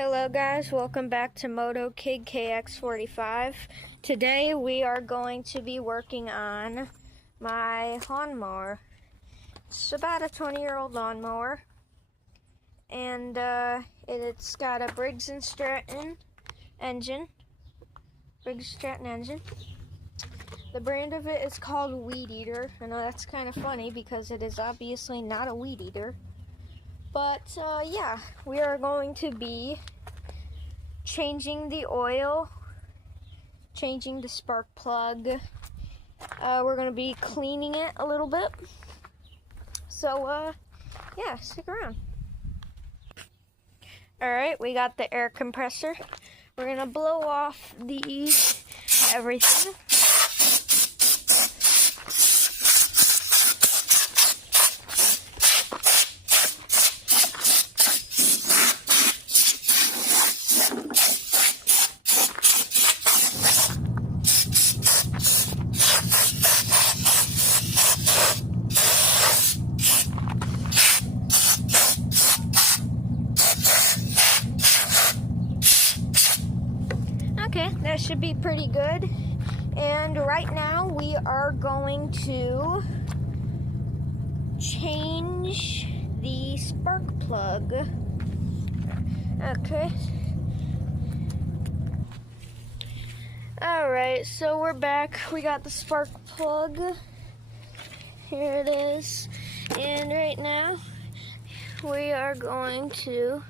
Hello guys, welcome back to Moto Kid KX45. Today we are going to be working on my lawnmower. It's about a 20-year-old lawnmower, and it's got a Briggs and Stratton engine. The brand of it is called Weed Eater. I know that's kind of funny because it is obviously not a weed eater. But yeah, we are going to be changing the oil, changing the spark plug. We're going to be cleaning it a little bit. So yeah, stick around. Alright, we got the air compressor. We're going to blow off everything. Okay, that should be pretty good. And right now we are going to change the spark plug. Okay. Alright, so we're back. We got the spark plug. Here it is. And right now we are going to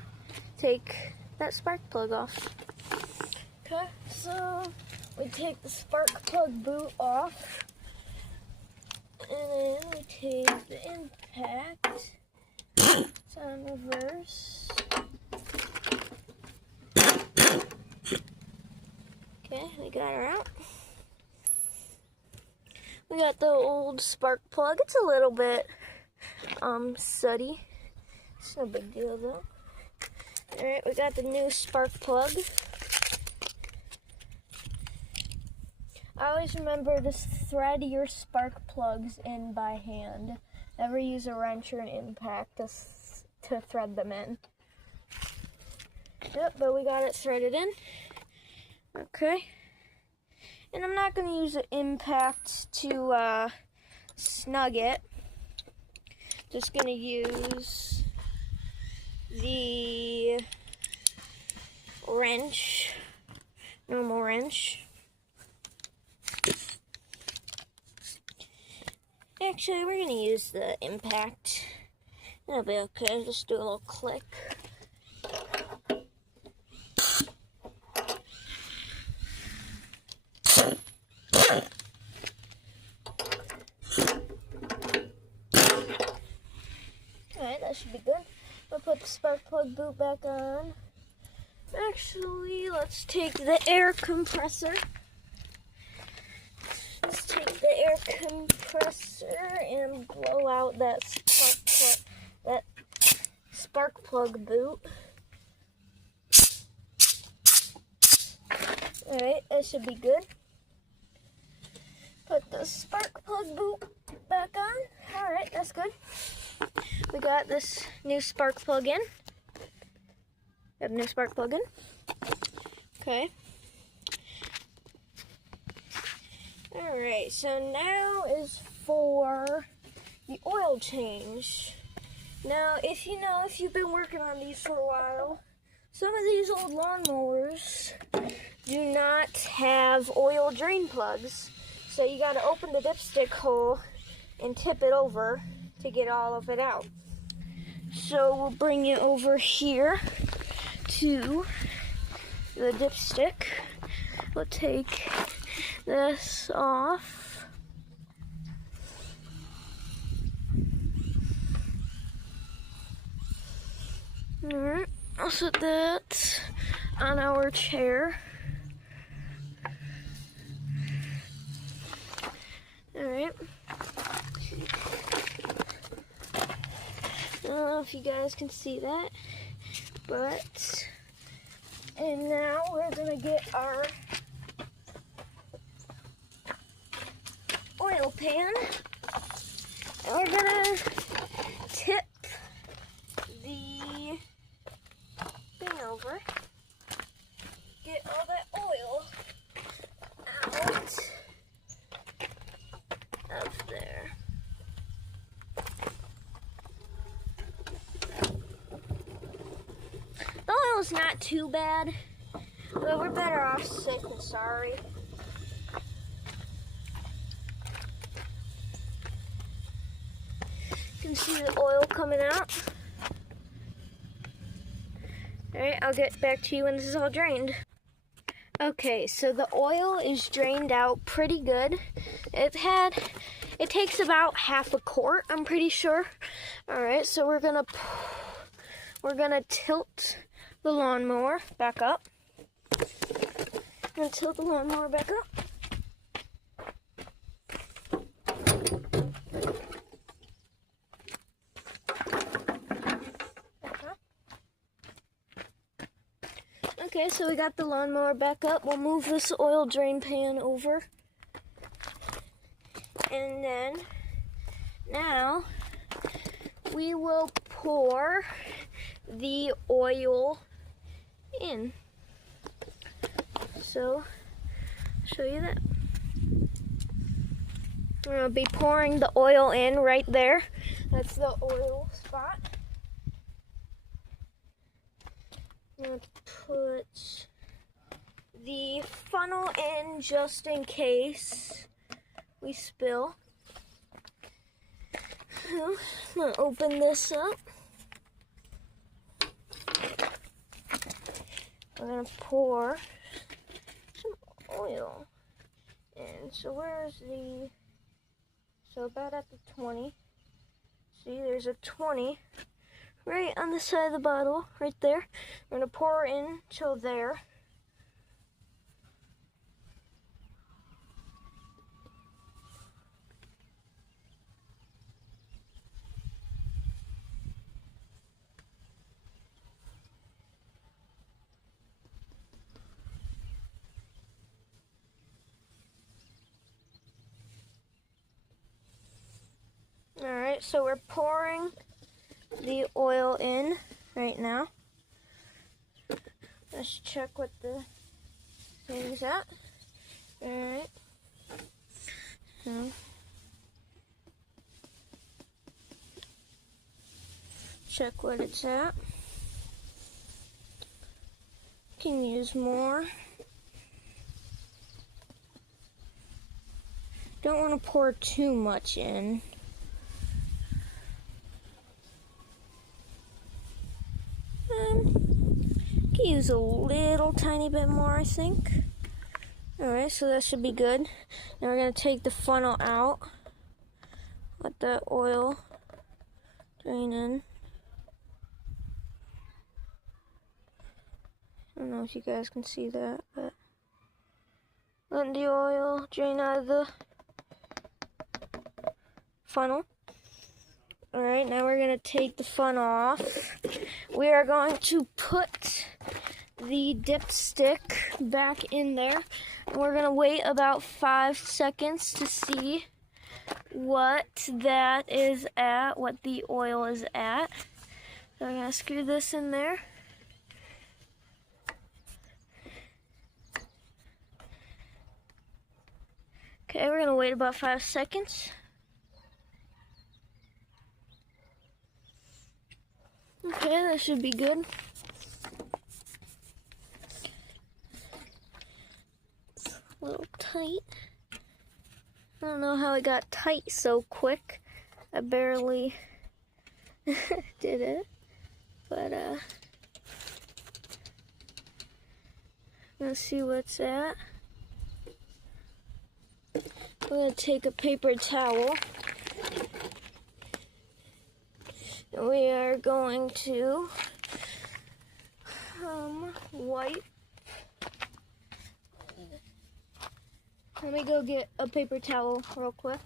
take that spark plug off. Okay, so we take the spark plug boot off, and then we take the impact. It's on reverse. Okay, we got her out. We got the old spark plug. It's a little bit sooty. It's no big deal though. Alright, we got the new spark plug. I always remember to thread your spark plugs in by hand. Never use a wrench or an impact to thread them in. Yep, but we got it threaded in. Okay. And I'm not going to use an impact to snug it. Just going to use the wrench, normal wrench. Actually, we're going to use the impact. That'll be okay. Just do a little click. Alright, that should be good. We'll put the spark plug boot back on. Actually, let's take the air compressor. Let's take the air compressor and blow out that spark plug boot. Alright, that should be good. Put the spark plug boot back on. Alright, that's good. We got this new spark plug in. Got a new spark plug in. Okay. Alright, so now is for the oil change. Now, if you've been working on these for a while, some of these old lawnmowers do not have oil drain plugs. So you gotta open the dipstick hole and tip it over to get all of it out. So we'll bring it over here to the dipstick. We'll take this off. Alright, I'll set that on our chair. Alright. I don't know if you guys can see that, and now we're gonna get our oil pan, and we're gonna tip the thing over. over. Get all that oil out of there. The oil's not too bad, but we're better off safe than sorry. You can see the oil coming out. Alright, I'll get back to you when this is all drained. Okay, so the oil is drained out pretty good. It takes about half a quart, I'm pretty sure. Alright, so we're gonna tilt the lawnmower back up. I'm gonna tilt the lawnmower back up. Okay, so we got the lawnmower back up. We'll move this oil drain pan over. And then, now, we will pour the oil in. So, I'll show you that. We're going to be pouring the oil in right there. That's the oil spot. I'm going to put the funnel in just in case we spill. I'm going to open this up. We're going to pour some oil in. So where's the... So about at the 20. See, there's a 20 right on the side of the bottle, right there. We're going to pour in till there. Alright, so we're pouring the oil in right now. Let's check what the thing's at. Alright. So check what it's at. Can use more. Don't want to pour too much in. Can use a little tiny bit more, I think. Alright, so that should be good. Now we're going to take the funnel out. Let the oil drain in. I don't know if you guys can see that, but let the oil drain out of the funnel. Alright, now we're going to take the funnel off. We are going to put the dipstick back in there. And we're going to wait about 5 seconds to see what that is at, what the oil is at. So I'm going to screw this in there. Okay, we're going to wait about 5 seconds. Okay, that should be good. It's a little tight. I don't know how it got tight so quick. I barely did it. But, let's see what's at. I'm going to take a paper towel. We are going to wipe. Let me go get a paper towel real quick.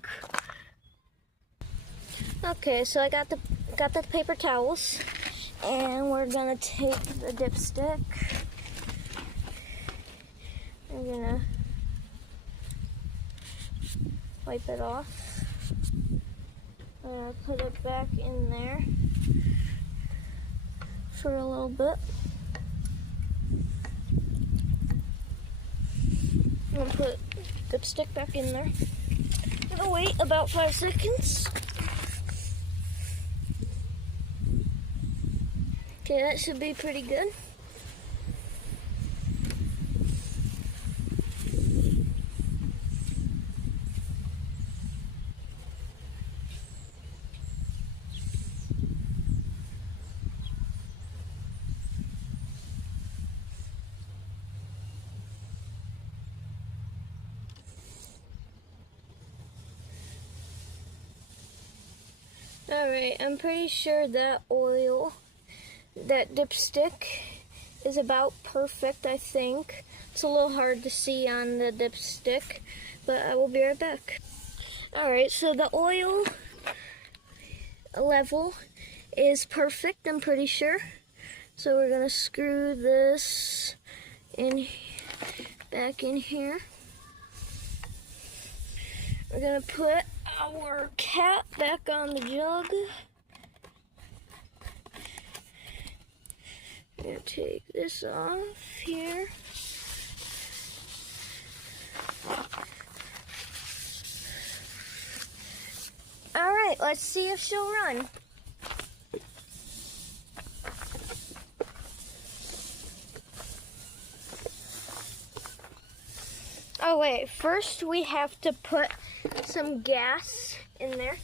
Okay, so I got the paper towels, and we're gonna take the dipstick. We're gonna wipe it off. I'm gonna put it back in there for a little bit. gonna put dipstick back in there. I'm gonna wait about 5 seconds. Okay, that should be pretty good. Alright, I'm pretty sure that dipstick is about perfect, I think. It's a little hard to see on the dipstick, but I will be right back. Alright, so the oil level is perfect, I'm pretty sure. So we're gonna screw this in back in here. We're gonna put our cap back on the jug. I'm gonna take this off here. Alright, let's see if she'll run. Oh wait, first we have to put some gas in there.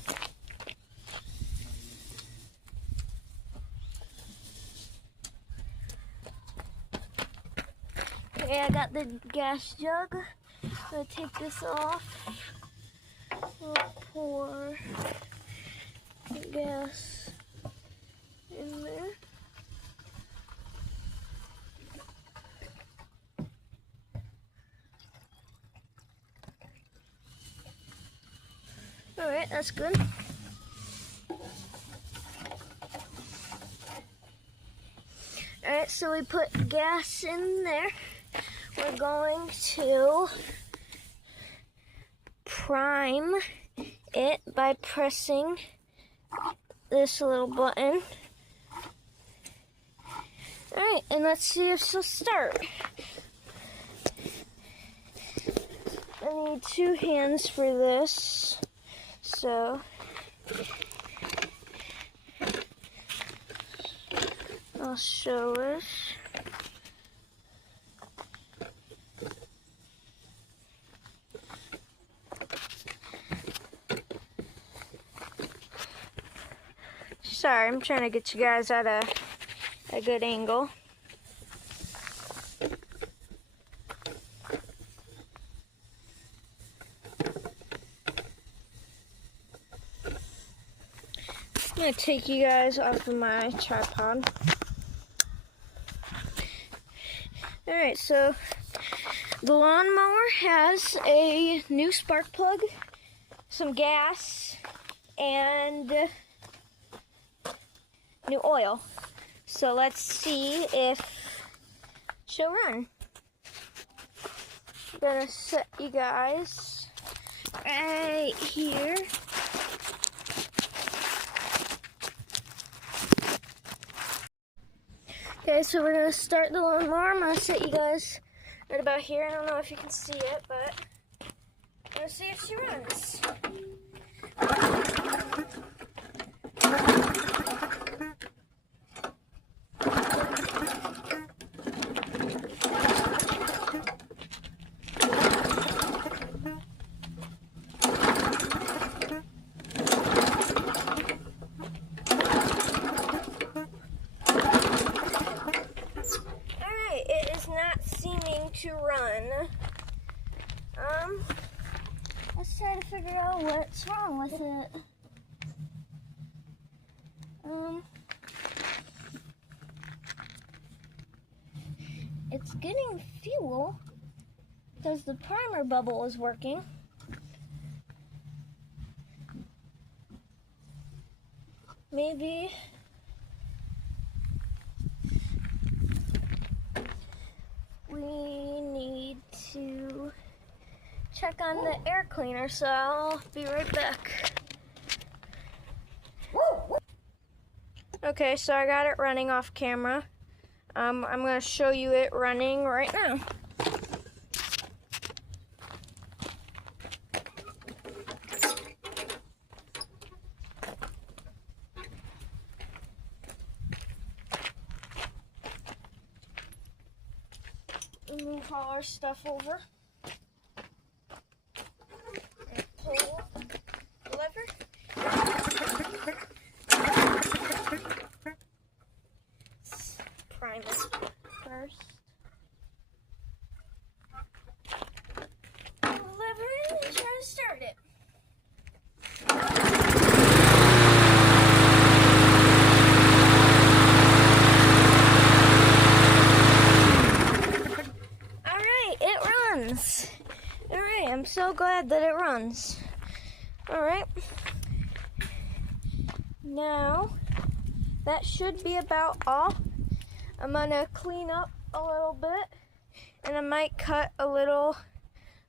Okay, I got the gas jug. I'm gonna take this off. We'll pour the gas in there. Alright, that's good. Alright, so we put gas in there. We're going to prime it by pressing this little button. Alright, and let's see if she'll start. I need 2 hands for this. So I'll show us. Sorry, I'm trying to get you guys at a good angle. I'm gonna take you guys off of my tripod. Alright, so the lawnmower has a new spark plug, some gas, and new oil. So let's see if she'll run. I'm gonna set you guys right here. Okay, so we're gonna start the lawnmower. I'm gonna set you guys right about here. I don't know if you can see it, but I'm gonna see if she runs. To run. Let's try to figure out what's wrong with it. It's getting fuel because the primer bubble is working. Maybe we need to check on the air cleaner, so I'll be right back. Okay, so I got it running off camera. I'm going to show you it running right now. move all our stuff over. And pull the lever. Let's prime it first. Pull the lever in and try to start it. Alright, I'm so glad that it runs. Alright. Now, that should be about all. I'm going to clean up a little bit, and I might cut a little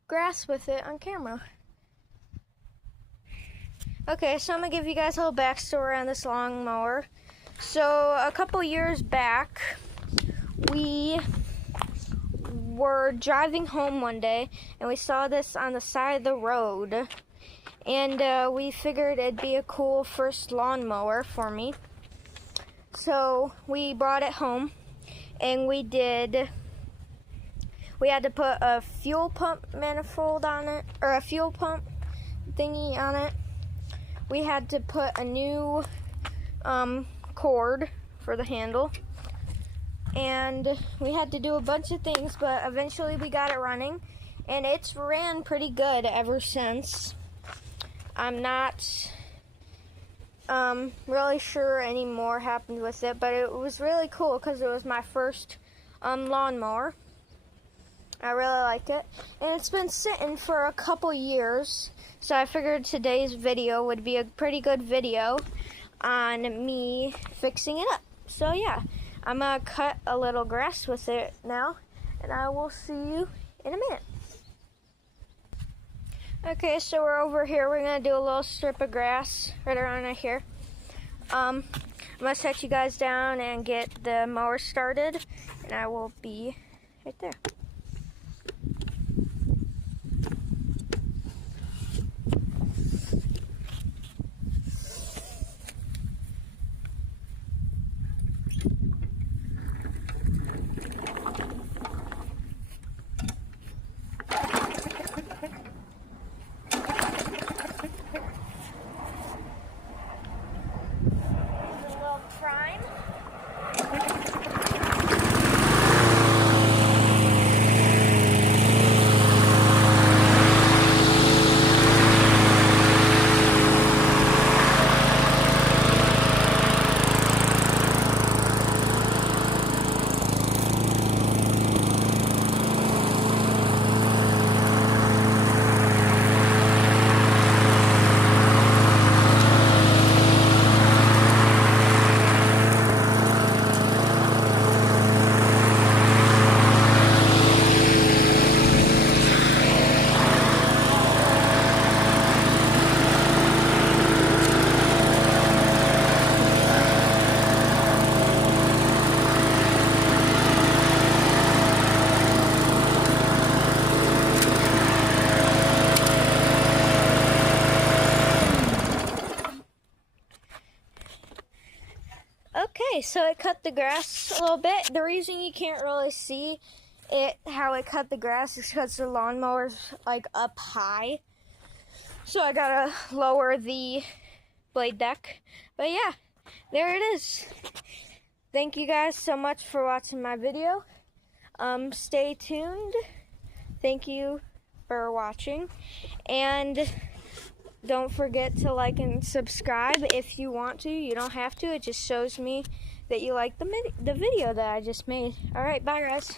grass with it on camera. Okay, so I'm going to give you guys a little backstory on this lawnmower. So, a couple years back, we were driving home one day and we saw this on the side of the road, and we figured it'd be a cool first lawnmower for me. So we brought it home and we had to put a fuel pump manifold on it, or a fuel pump thingy on it. We had to put a new cord for the handle. And we had to do a bunch of things, but eventually we got it running, and it's ran pretty good ever since. I'm not really sure any more happened with it, but it was really cool because it was my first lawnmower. I really like it, and it's been sitting for a couple years, so I figured today's video would be a pretty good video on me fixing it up. So yeah. I'm going to cut a little grass with it now, and I will see you in a minute. Okay, so we're over here. We're going to do a little strip of grass right around right here. I'm going to set you guys down and get the mower started, and I will be right there. Okay, so it cut the grass a little bit. The reason you can't really see it, how it cut the grass, is because the lawnmower's like up high. So I gotta lower the blade deck. But yeah, there it is. Thank you guys so much for watching my video. Stay tuned. Thank you for watching. And don't forget to like and subscribe if you want to. You don't have to. It just shows me that you like the video that I just made. All right, bye guys.